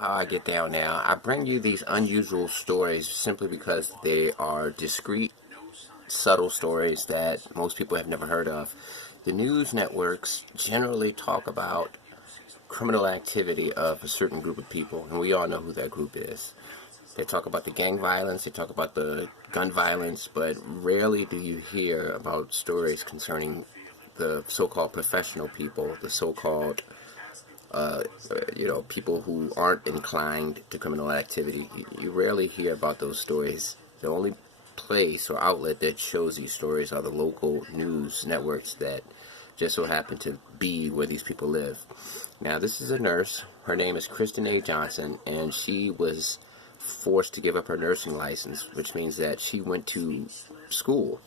how I get down now. I bring you these unusual stories simply because they are discreet, subtle stories that most people have never heard of. The news networks generally talk about criminal activity of a certain group of people, and we all know who that group is. They talk about the gang violence, they talk about the gun violence, but rarely do you hear about stories concerning the so-called professional people, the so-called people who aren't inclined to criminal activity. You rarely hear about those stories. The only place or outlet that shows these stories are the local news networks that just so happen to be where these people live. Now, this is a nurse. Her name is Kristen A. Johnson, and she was forced to give up her nursing license, which means that she went to school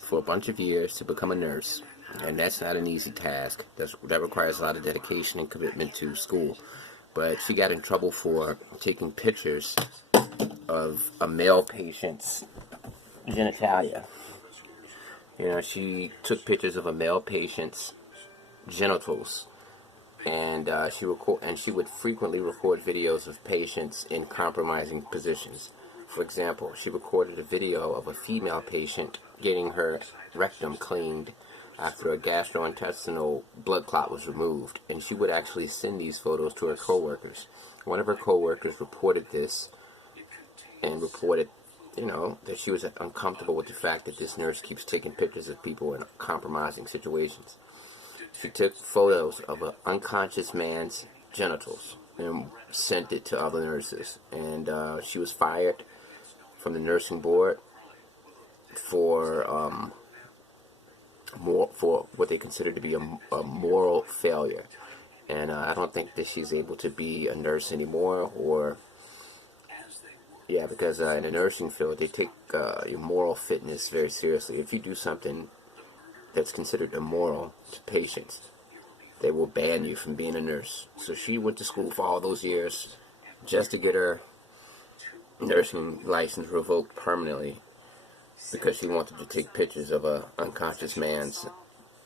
for a bunch of years to become a nurse. And that's not an easy task. That requires a lot of dedication and commitment to school. But she got in trouble for taking pictures of a male patient's genitalia. She took pictures of a male patient's genitals, and she would frequently record videos of patients in compromising positions. For example, she recorded a video of a female patient getting her rectum cleaned after a gastrointestinal blood clot was removed, and she would actually send these photos to her coworkers. One of her coworkers reported this and reported, that she was uncomfortable with the fact that this nurse keeps taking pictures of people in compromising situations. She took photos of an unconscious man's genitals and sent it to other nurses, and she was fired from the nursing board for what they consider to be a moral failure. And I don't think that she's able to be a nurse anymore, because in the nursing field, they take your moral fitness very seriously. If you do something that's considered immoral to patients, they will ban you from being a nurse. So she went to school for all those years just to get her nursing license revoked permanently because she wanted to take pictures of a unconscious man's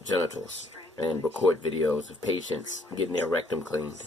genitals and record videos of patients getting their rectum cleaned.